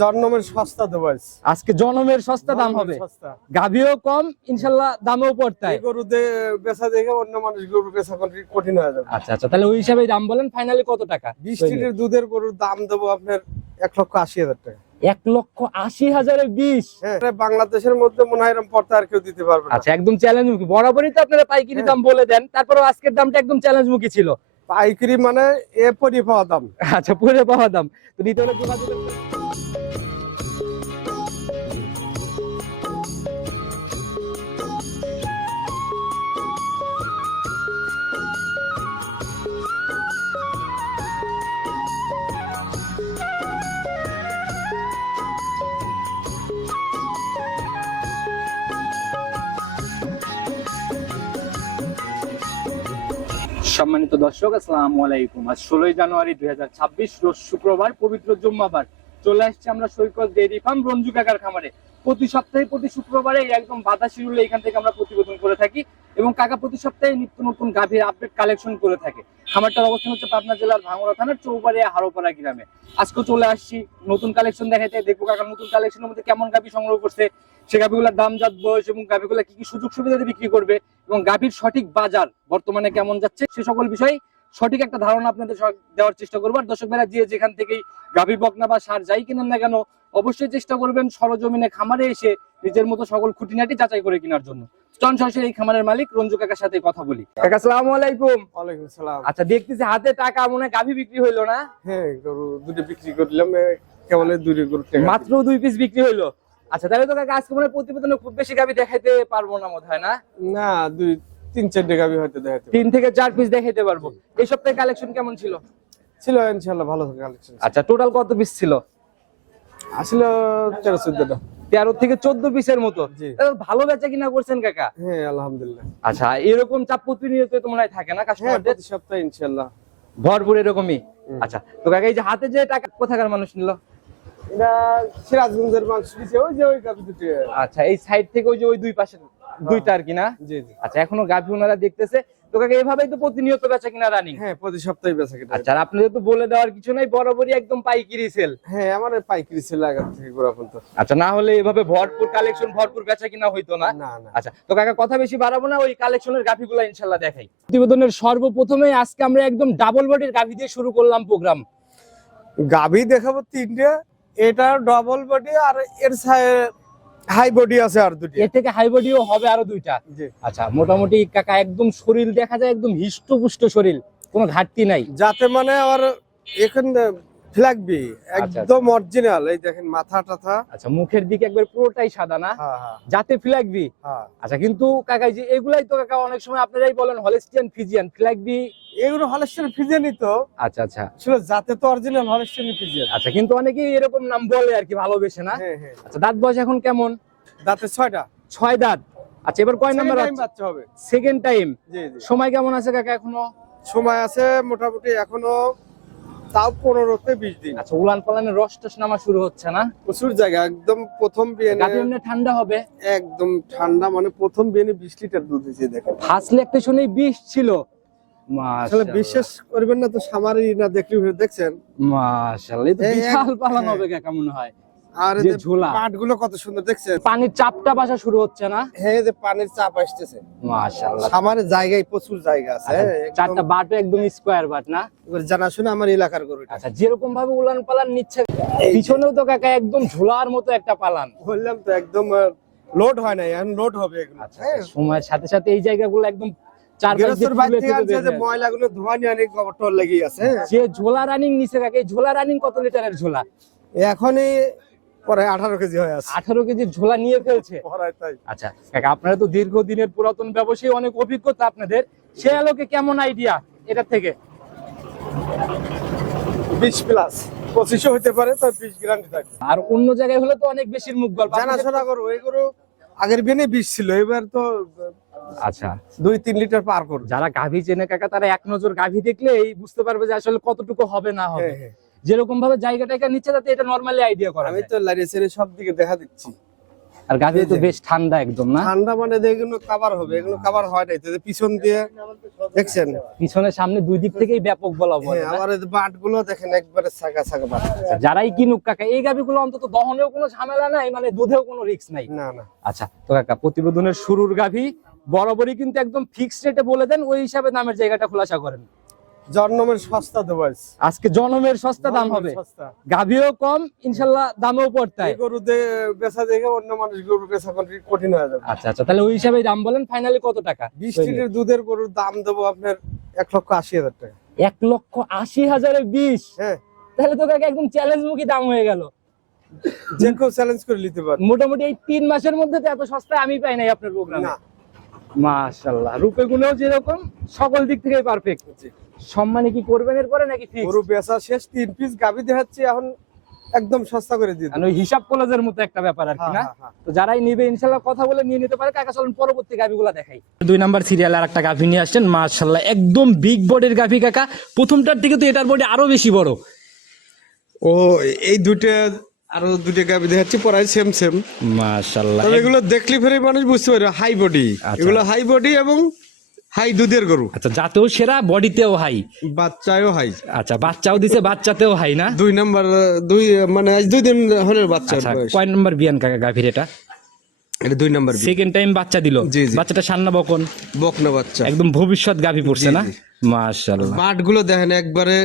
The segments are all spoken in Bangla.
জন্মের সস্তা দেবাইস, আজকে জনমের সস্তা দাম হবে, গাভিও কম ইনশাআল্লাহ, দামেও পড়তায়। গরু বেচা দেখে অন্য মানুষ গরু বেচা কঠিন হয়ে যাবে। আচ্ছা আচ্ছা, তাহলে ওই হিসাবে দাম বলেন ফাইনালি কত টাকা? 20 লিটার দুধের গরুর দাম দেবো আপনার 1,80,000 টাকা। 1,80,000-এ 20? হ্যাঁ, বাংলাদেশের মধ্যে মনে হয় এরকম পড়তে আর কেউ দিতে পারবে না। আচ্ছা, একদম চ্যালেঞ্জ মুখী। বরাবরই তো আপনারা পাইকারি দাম বলে দেন, তারপরেও আজকের দামটা একদম চ্যালেঞ্জ মুখী ছিল। পাইকারি মানে এ পরি পাওয়া দাম। আচ্ছা, পুরো পাওয়া দাম। তো নিতে হলে যোগাযোগ করতে। সম্মানিত দর্শক, আসসালামু আলাইকুম। আজ 16 জানুয়ারি 2026, রোজ শুক্রবার, পবিত্র জুম্মাবার। চলে আসছে আমরা সৈকত ডেইরি ফার্ম রঞ্জু কাকার খামারে। প্রতি সপ্তাহে প্রতি শুক্রবারে একদম বাধা শিরুলে এখান থেকে আমরা প্রতিবেদন করে থাকি, এবং কাকা প্রতি সপ্তাহে নিত্য নতুন গাভীর আপডেট কালেকশন করে থাকে। খামারটার অবস্থান হচ্ছে পাবনা জেলার ভাঙ্গুড়া থানার চৌবাড়িয়া হারোপাড়া গ্রামে। আজকে চলে আসছি নতুন কালেকশন দেখাইতে। দেখবো কাকা নতুন কালেকশনের মধ্যে কেমন গাভী সংগ্রহ করছে, সে গাভীগুলোর দাম, জাত, বয়স এবং গাভীগুলা কি কি সুযোগ সুবিধা দিয়ে বিক্রি করবে, এবং গাভীর সঠিক বাজার বর্তমানে কেমন যাচ্ছে, সে সকল বিষয় সঠিক একটা ধারণা আপনাদের দেওয়ার চেষ্টা করবো। আর দর্শক ভাইরা যে যেখান থেকেই গাভী বকনা বা সার যাই কিনেন না কেন, অবশ্যই চেষ্টা করবেন সরজমিনে খামারে এসে নিজের মতো সকল খুঁটিনাটি যাচাই করে কেনার জন্য। চন সরাসরি এই খামারের মালিক রঞ্জু কাকার সাথে কথা বলি। কাকা, আসসালামু আলাইকুম। ওয়ালাইকুম সালাম। আচ্ছা, দেখতেছি হাতে টাকা, মনে হয় গাভী বিক্রি হইলো না? হ্যাঁ, গরু দুটো বিক্রি করলাম, কেবল দুটো গরু মাত্র 2 পিস বিক্রি হইলো। আচ্ছা, তাহলে তো কাকা আজকে মনে হয় প্রতিবেদনে খুব বেশি গাভী দেখাইতে পারবো না মনে হয়, না? না, 2-3-4 গাভী হয়তো দেখাতে 3 থেকে 4 পিস দেখাইতে পারবো। এই সপ্তাহে কালেকশন কেমন ছিল? ছিল ইনশাআল্লাহ ভালো কালেকশন। আচ্ছা, টোটাল কত পিস ছিল? আসলে 13-14টা। 13 থেকে 14 পিসের মতো। জি। ভালো বেচা কিনা করছেন কাকা? হ্যাঁ, আলহামদুলিল্লাহ। আচ্ছা, এরকম চাপ প্রতিনিয়ত তো মনে হয় থাকে না হ্যাঁ, কাস্টমারদের? প্রতি সপ্তাহে ইনশাআল্লাহ ভরপুর এরকমই। আচ্ছা, তো কাকা এই যে হাতে যে টাকা কোথাকার মানুষ নিল? এটা সিরাজগঞ্জের মাংস দিছে, ওই যে ওই গাভী দুটো। আচ্ছা, এই সাইড থেকে ওই যে ওই দুই পাশে দুইটা আর কি, না? জি জি। আচ্ছা, এখনো গাভী ওনারা দেখতেছে। তো কাকা এভাবেই তো প্রতিনিয়ত বেচা কিনা রানিং? হ্যাঁ, প্রতি সপ্তাহে বেচা কিনা। আচ্ছা, আর আপনাদের তো বলে দেওয়ার কিছু নাই, বরাবরই একদম পাইকারি সেল। হ্যাঁ, আমার পাইকারি সেল আগা থেকে গোড়া পর্যন্ত। আচ্ছা, না হলে এভাবে ভরপুর কালেকশন, ভরপুর বেচা কিনা হইতো না। না না। আচ্ছা, তো কাকা কথা বেশি বাড়াবো না, ওই কালেকশনের গাভীগুলো ইনশাআল্লাহ দেখাই। প্রতিবেদনের সর্বপ্রথমে আজকে আমরা একদম ডাবল বডির গাভী দিয়ে শুরু করলাম প্রোগ্রাম। গাভী দেখাবো 3টে, এটা ডাবল বডি, আর এর হাই বডি আছে আর দুটো। এর থেকে হাই বডিও হবে আরো 2টা। জি। আচ্ছা, মোটামুটি কাকা একদম শরীর দেখা যায় একদম হিষ্টপুষ্ট শরীর, কোনো ঘাটতি নাই। যাতে মানে আর এখন ফ্ল্যাগবি একদম অরিজিনাল। এই দেখেন মাথা টাথা। আচ্ছা, মুখের দিকে একবার পুরোটাই সাদা, না? হ্যাঁ হ্যাঁ যাতে ফ্ল্যাগবি। হ্যাঁ। আচ্ছা, কিন্তু কাকা এই যে এগুলাই তো কাকা অনেক সময় আপনারাই বলেন হলস্টিয়ান ফ্রিজিয়ান, ফ্ল্যাগবি। এগুলো হলস্টেইন ফ্রিজিয়ানই তো। আচ্ছা আচ্ছা আসলে যাতে তো অরিজিনাল হলস্টেইন ফ্রিজিয়ান। আচ্ছা, কিন্তু অনেকেই এরকম নাম বলে আর কি, ভালোবেসে, না? হ্যাঁ হ্যাঁ। আচ্ছা, দাঁত বয়স এখন কেমন? দাঁতে 6টা। 6 দাঁত। আচ্ছা, এবার কয় নাম্বার টাইম বাচ্চা হবে? Second time. জি জি। সময় কেমন আছে কাকা এখনো? সময় আছে মোটামুটি এখনো তাও 15-20 দিন। আচ্ছা, উলান পালানের রস টস নামা শুরু হচ্ছে, না? প্রচুর জায়গা, একদম প্রথম বিয়ানে গাভী এমনি ঠান্ডা হবে? একদম ঠান্ডা, মানে প্রথম বিয়ানে 20 লিটার দুধ দিয়েছে দেখেন। ফার্স্ট ল্যাকটেশনেই 20 ছিল। আসলে বিশ্বাস করবেন না তো, সামারি না দেখলে দেখছেন। মাশাআল্লাহ, এই তো বিশাল পালান হবে কাকা মনে হয়। আর যে এই ঝোলা পাটগুলো কত সুন্দর দেখছেন। পানির চাপটা বাসা শুরু হচ্ছে, না? হ্যাঁ, যে পানির চাপ আসতেছে। মাশাআল্লাহ, সামারে জায়গায় প্রচুর জায়গা আছে। চারটা বাটও একদম স্কয়ার বাট, না? জানাশোনা আমার এলাকার গরু। আচ্ছা, যেরকম ভাবে উলান পালান নিচ্ছে, পিছনেও তো কাকা একদম ঝোলার মতো একটা পালান। বললাম তো একদম লোড হয় না, এখন লোড হবে এগুলো। আচ্ছা, সময়ের সাথে সাথে এই জায়গাগুলো একদম ময়লাগুলো ধোয়া নিয়ে অনেক গোবর লেগে আছে। যে ঝোলা রানিং নিচে কাকা, এই ঝোলা রানিং কত লিটারের ঝোলা? এখনই প্রায় 18 কেজি হয়ে আছে। 18 কেজির ঝোলা নিয়ে ফেলছে। আচ্ছা কাকা, আপনারা তো দীর্ঘদিনের পুরাতন ব্যবসায়ী, অনেক অভিজ্ঞতা আপনাদের, সে আলোকে কেমন আইডিয়া এটা থেকে? 20 প্লাস 25 হতে পারে, তো 20 গ্যারান্টি থাকে। আর অন্য জায়গায় হলে তো অনেক বেশির মুখ গল্প। জানাশোনা করো, এই গরু আগের বিনে 20 ছিল, এবার তো আচ্ছা 2-3 লিটার পার করবে। যারা গাভী চেনে কাকা, তারা এক নজর গাভী দেখলে এই বুঝতে পারবে যে আসলে কতটুকু হবে না হবে। হ্যাঁ হ্যাঁ। যেরকম ভাবে জায়গাটাকে নিচ্ছে, তাতে এটা নরমালি আইডিয়া করা আমি যায়। তো লাইসেন্স সব দিকে দেখা দিচ্ছি। আর গাভী এই তো যে। বেশ ঠান্ডা একদম না? ঠান্ডা মানে এগুলো কাভার হবে, এগুলো কাভার হয় নাই তো, যে পিছন দিয়ে দেখছেন। পিছনের সামনে দুই দিক থেকেই ব্যাপক বলা বলে হ্যাঁ, আবার এই বাট গুলো দেখেন একবারে ছাকা ছাকা বাট। যারাই কিনুক কাকা এই গাভীগুলো অন্তত দহনেও কোনো ঝামেলা নাই, মানে দুধেও কোনো রিস্ক নাই। না না, আচ্ছা তো কাকা, প্রতিবেদনের শুরুর গাভী বরাবরই কিন্তু একদম ফিক্সড রেটে বলে দেন, ওই হিসাবে দামের জায়গাটা খোলাসা করেন। জন্মের সস্তা দেবাইস, আজকে জনমের সস্তা দাম হবে, সস্তা। গাভীও কম ইনশাল্লাহ, দামেও পড়তায়। এই গরু বেচা দেখে অন্য মানুষ গরু বেচা কঠিন হয়ে যাবে। আচ্ছা আচ্ছা, তাহলে ওই হিসাবে দাম বলেন, ফাইনালি কত টাকা? 20 লিটার দুধের গরুর দাম দেবো আপনার 1,80,000 টাকা। 1,80,000 20? হ্যাঁ, তাহলে তো কাকা একদম চ্যালেঞ্জ মুখী দাম হয়ে গেল। যে কেউ চ্যালেঞ্জ করে নিতে পারে। মোটামুটি এই 3 মাসের মধ্যে তো এত সস্তায় আমি পাই নাই আপনার প্রোগ্রামে। না, মাশাআল্লাহ, রূপে গুণেও যেরকম সকল দিক থেকে পারফেক্ট। সম্মানে কি করবেন এরপরে নাকি ফিক্স? গরু বেচা শেষ, 3 পিস গাভী দেখাচ্ছি এখন, একদম সস্তা করে দিয়ে দেব। মানে ওই হিসাব কলেজের মতো একটা ব্যাপার আর কি না? হ্যাঁ, হ্যাঁ। তো যারাই নিবে ইনশাআল্লাহ কথা বলে নিয়ে নিতে পারে। কাকা চলুন পরবর্তী গাভীগুলো দেখাই। 2 নাম্বার সিরিয়ালে আর একটা গাভী নিয়ে আসছেন, মাশাআল্লাহ একদম বিগ বডির গাভী কাকা। প্রথমটার থেকে তো এটার বডি আরো বেশি বড়। ও, এই দুটো আরো দুটো গাভী দেখাচ্ছি, প্রায় সেম সেম। মাশাআল্লাহ, তবে এগুলো দেখলে ফেরে মানুষ বুঝতে পারে হাই বডি। আচ্ছা। এগুলো হাই বডি এবং হাই দুধের গরু। আচ্ছা, জাতেও সেরা, বডিতেও হাই। বাচ্চাও হাই। আচ্ছা, বাচ্চাও দিছে, বাচ্চাতেও হাই না? 2 নাম্বার, মানে আজ 2 দিন হলে বাচ্চা। আচ্ছা, কয় নাম্বার বিয়ান কাকা গাভীর এটা? এটা 2 নাম্বার। সেকেন্ড টাইম বাচ্চা দিল। জি, জি। বাচ্চাটা সান্না বকন, বকনা বাচ্চা, একদম ভবিষ্যৎ গাভী পড়ছে জি, না? জি। মাশাআল্লাহ। বাট গুলো দেখেন একবারে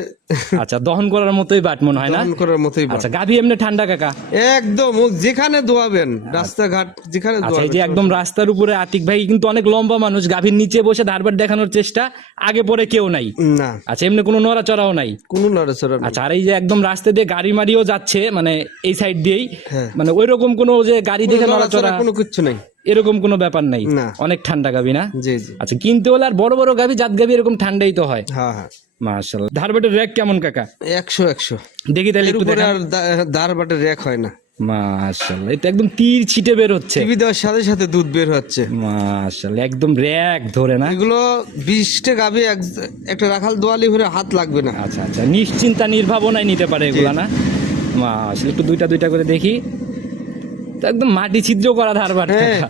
আচ্ছা, দহন করার মতোই বাট মনে হয় না? দহন করার মতোই বাট। আচ্ছা, গাভী এমনি ঠান্ডা কাকা? একদম ও যেখানে দোয়াবেন, রাস্তাঘাট যেখানে আচ্ছা, এই দোয়াবেন। যে একদম রাস্তার উপরে আতিক ভাই কিন্তু অনেক লম্বা মানুষ, গাভীর নিচে বসে ধারবার দেখানোর চেষ্টা, আগে পরে কেউ নাই। না, আচ্ছা, এমনি কোনো নড়াচড়াও নাই? কোনো নড়াচড়া নেই। আচ্ছা, আর এই যে একদম রাস্তা দিয়ে গাড়ি মারিও যাচ্ছে, মানে এই সাইড দিয়েই, হ্যাঁ। মানে ওইরকম কোনো যে গাড়ি দেখে কোনো নড়াচড়া কোনো কিছু নেই। এরকম কোনো ব্যাপার নাই? না। অনেক ঠান্ডা গাভী না? জি জি, আচ্ছা, কিনতে হলে আর বড় বড় গাভী, জাত গাভী এরকম ঠান্ডাই তো হয়। হ্যাঁ হ্যাঁ। মাশাআল্লাহ, ধারবাটের র্যাক কেমন কাকা? 100 দেখি তাহলে এর একটু উপরে দেখান। আর দাঁড় বাটের রেক হয় না। মাশাআল্লাহ, এটা একদম তীর ছিটে বের হচ্ছে। টিভি দেওয়ার সাথে সাথে দুধ বের হচ্ছে। মাশাআল্লাহ, একদম র্যাক ধরে না? এগুলো 20টা গাভী একটা রাখাল দোয়ালি ভরে হাত লাগবে না। আচ্ছা আচ্ছা, নিশ্চিন্তা নির্ভাবনায় নিতে পারে এগুলা না? মাশাআল্লাহ, একটু দুইটা দুইটা করে দেখি। তো একদম মাটি ছিদ্র করা ধারবার হ্যাঁ। কাকা।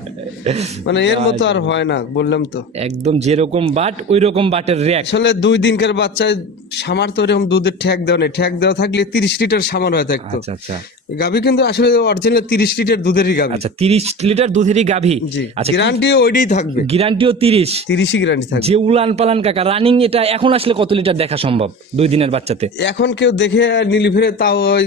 মানে এর মতো আর হয় না, বললাম তো। একদম যেরকম বাট ওই রকম বাটের র্যাক। আসলে 2 দিনকার বাচ্চায় সামার তো এরকম দুধের ঠ্যাক দেওয়া নেই। ঠ্যাক দেওয়া থাকলে 30 লিটার সামার হয়ে থাকতো। আচ্ছা আচ্ছা গাভী কিন্তু আসলে অরিজিনাল 30 লিটার দুধেরই গাভী। আচ্ছা, 30 লিটার দুধেরই গাভী। জি, আচ্ছা, গ্যারান্টি ওইটাই থাকবে। গ্যারান্টিও 30? 30ই গ্যারান্টি থাকবে। যে উলান পালান কাকা রানিং, এটা এখন আসলে কত লিটার দেখা সম্ভব 2 দিনের বাচ্চাতে? এখন কেউ দেখে নিলি ফিরে তাও ওই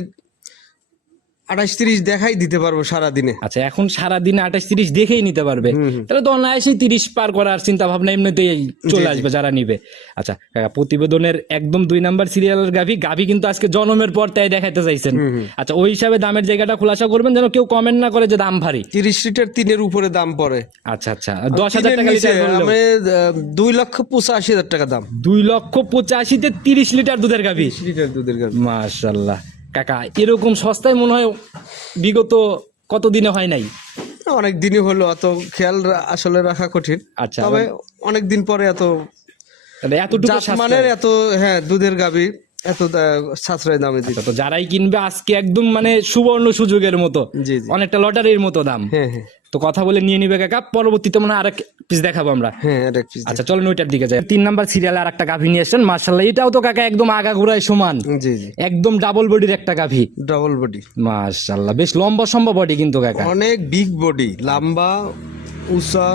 28-30 দেখাই দিতে পারবো সারা দিনে। আচ্ছা, এখন সারা দিনে 28-30 দেখেই নিতে পারবে? তাহলে তো অনায়াসেই 30 পার করার চিন্তা ভাবনা এমনিতেই চলে আসবে যারা নিবে। আচ্ছা কাকা, প্রতিবেদনের একদম 2 নাম্বার সিরিয়ালের গাভী কিন্তু আজকে জন্মের পর তাই দেখাইতে চাইছেন। আচ্ছা, ওই হিসাবে দামের জায়গাটা খোলাসা করবেন যেন কেউ কমেন্ট না করে যে দাম ভারী। 30 লিটার 3-এর উপরে দাম পড়ে। আচ্ছা আচ্ছা, 10,000 টাকা লিটার বললেও? আমি 2,85,000 টাকা দাম। 2,85,000-তে 30 লিটার দুধের গাভী? 30 লিটার দুধের গাভী। মাশাআল্লাহ কাকা, এরকম সস্তায় মনে হয় বিগত কতদিনে হয় নাই? অনেক দিনই হলো, অত খেয়াল আসলে রাখা কঠিন। আচ্ছা, তবে অনেক দিন পরে এত তাহলে এতটুকু জাতমানের এত, হ্যাঁ, দুধের গাভী এত সাশ্রয় দামে দিচ্ছে। তো যারাই কিনবে আজকে একদম মানে সুবর্ণ সুযোগের মতো, জি জি, অনেকটা লটারির মতো দাম। হ্যাঁ হ্যাঁ তো কথা বলে নিয়ে নিবে কাকা, পরবর্তীতে মনে হয় আরেক পিস দেখাবো আমরা। হ্যাঁ, এটা এক piece আচ্ছা, চলেন ওইটার দিকে যাই। 3 নাম্বার সিরিয়ালে আর একটা গাভী নিয়ে এসেছেন, মাশাআল্লাহ এটাও তো কাকা একদম আগা ঘুরায় সমান, দিন। জি জি, একদম ডাবল বডির একটা গাভী। ডাবল বডি, মাশাআল্লাহ, বেশ লম্বা সম্ভব বডি কিন্তু কাকা। অনেক বিগ বডি, লম্বা উঁচা।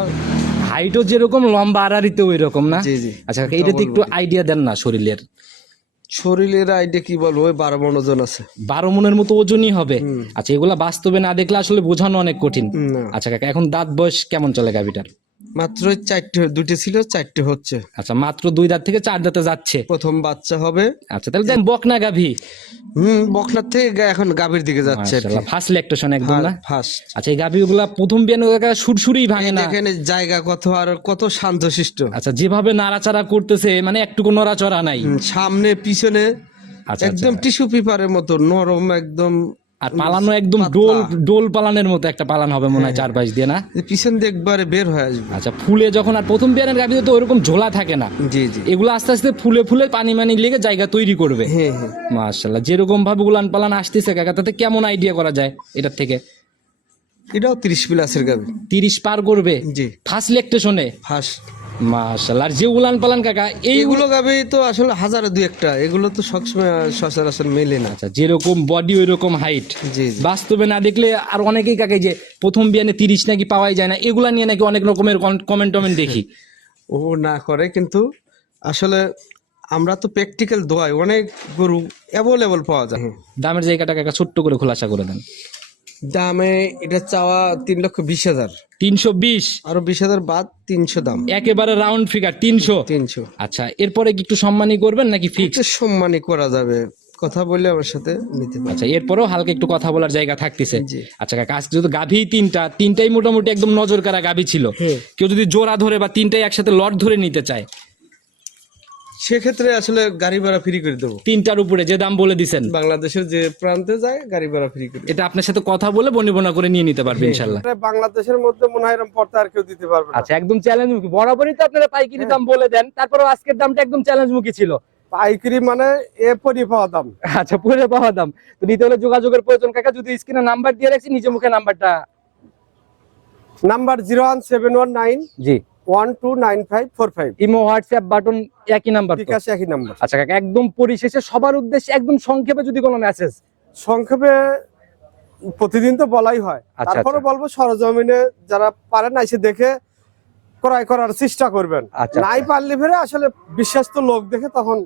হাইটও যেরকম, লম্বা আড়াআড়িতে ওই রকম না? জি জি, আচ্ছা কাকা, এটাতে একটু আইডিয়া দেন না শরীরের। শরীরের আইডিয়া কি বলবো, ওই 12 মণ ওজন আছে। 12 মণের মতো ওজনই হবে? আচ্ছা, এগুলা বাস্তবে না দেখলে আসলে বোঝানো অনেক কঠিন। না, আচ্ছা কাকা, এখন দাঁত বয়স কেমন চলে গাভীটার? মাত্র 4টে, 2টে ছিল, 4টে হচ্ছে। আচ্ছা, মাত্র 2 দাঁত থেকে 4 দাঁতে যাচ্ছে। প্রথম বাচ্চা হবে। আচ্ছা, তাহলে দেন বকনা গাভী। বকনার থেকে এখন গাভীর দিকে যাচ্ছে। মাশাআল্লাহ, ফার্স্ট ল্যাকটেশন একদম না? ফার্স্ট। আচ্ছা, এই গাভীগুলা প্রথম বিয়ানে কাকা সুরসুরি ভাঙে না? এখানে জায়গা কত আর কত শান্তশিষ্ট। আচ্ছা, যেভাবে নাড়াচাড়া করতেছে মানে একটুকু নড়াচড়া নাই। সামনে পিছনে আচ্ছা, একদম টিস্যু পেপারের মতো নরম একদম। আর পালানো একদম ডোল পালানের মতো একটা পালান হবে মনে হয় 4-5 দিয়ে না? পিছন দিয়ে একবারে বের হয়ে আসবে। আচ্ছা, ফুলে যখন, আর প্রথম বিয়ানের গাভীতে তো ওরকম ঝোলা থাকে না, জি জি, এগুলো আস্তে আস্তে ফুলে ফুলে পানি মানি লেগে জায়গা তৈরি করবে। হ্যাঁ হ্যাঁ। মাশাআল্লাহ, যেরকম ভাবে উলান পালান আসতেছে কাকা, তাতে কেমন আইডিয়া করা যায় এটার থেকে? এটাও 30 প্লাসের গাবি। 30 পার করবে জি ফার্স্ট লেকটেশনে। ফার্স্ট। মাশাআল্লাহ। আর যে উলান পালান কাকা এইগুলো গাবি তো আসলে হাজারে দুই একটা, এগুলো তো সবসময় সচরাচর মেলে না। আচ্ছা, যেরকম বডি ওই রকম হাইট। জি বাস্তবে না দেখলে আর অনেকেই কাকে যে প্রথম বিয়ানে 30 নাকি পাওয়াই যায় না, এগুলা নিয়ে নাকি অনেক রকমের কমেন্ট দেখি। ও না করে, কিন্তু আসলে আমরা তো প্র্যাকটিক্যাল দোয়াই, অনেক গরু অ্যাভেলেবল পাওয়া যায়। দামের জায়গাটা কাকা ছোট্ট করে খোলাসা করে দেন। দামে এটা চাওয়া 3,20,000, 320, আরো 20,000 বাদ 300 দাম। একেবারে রাউন্ড ফিগার 300। 300। আচ্ছা, এরপরে কি একটু সম্মানী করবেন নাকি ফিক্স? একটু সম্মানই করা যাবে, কথা বলে আমার সাথে নিতে পারে। আচ্ছা, এরপরেও হালকা একটু কথা বলার জায়গা থাকতেছে। জি। আচ্ছা কাকা, আজকে যদি গাভী তিনটাই মোটামুটি একদম নজর কাড়া গাভী ছিল, কেউ যদি জোড়া ধরে বা তিনটাই একসাথে লট ধরে নিতে চায়, সেক্ষেত্রে আসলে গাড়ি ভাড়া ফ্রি করে দেবো। তিনটার উপরে যে দাম বলে দিছেন, বাংলাদেশের যে প্রান্তে যায় গাড়ি ভাড়া ফ্রি করে। এটা আপনার সাথে কথা বলে বনিবনা করে নিয়ে নিতে পারবে ইনশাল্লাহ। বাংলাদেশের মধ্যে মনে হয় এরকম পড়তে আর কেউ দিতে পারবে না। আচ্ছা, একদম চ্যালেঞ্জ মুখী। বরাবরই তো আপনারা পাইকারি দাম বলে দেন, তারপরে আজকের দামটা একদম চ্যালেঞ্জ মুখী ছিল। পাইকারি মানে এ পরি পাওয়া দাম। আচ্ছা, পুরো পাওয়া দাম। তো নিতে হলে যোগাযোগের প্রয়োজন কাকা, যদি স্ক্রিনে নাম্বার দিয়ে রাখছি নিজে মুখে নাম্বারটা। নাম্বার 01719 জি 129545। ইমো হোয়াটসঅ্যাপ বাটন একই নাম্বার তো? বিকাশ একই নাম্বার। আচ্ছা কাকা, একদম পরিশেষে সবার উদ্দেশ্যে একদম সংক্ষেপে যদি কোনো মেসেজ। সংক্ষেপে প্রতিদিন তো বলাই হয়, আচ্ছা, তারপরে আচ্ছা। বলবো সরজমিনে যারা পারেন না এসে দেখে ক্রয় করার চেষ্টা করবেন। আচ্ছা, নাই পারলে ফেরে আসলে বিশ্বস্ত লোক দেখে তখন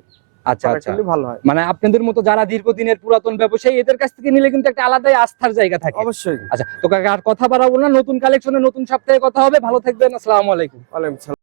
আচ্ছা ক্রয় আচ্ছা, করলে ভালো হয়। মানে আপনাদের মতো যারা দীর্ঘদিনের পুরাতন ব্যবসায়ী, এদের কাছ থেকে নিলে কিন্তু একটা আলাদাই আস্থার জায়গা থাকে। অবশ্যই। আচ্ছা তো কাকা, আর কথা বাড়াবো না, নতুন কালেকশনে নতুন সপ্তাহে কথা হবে। ভালো থাকবেন, আসসালামু আলাইকুম। ওয়ালাইকুম সালাম।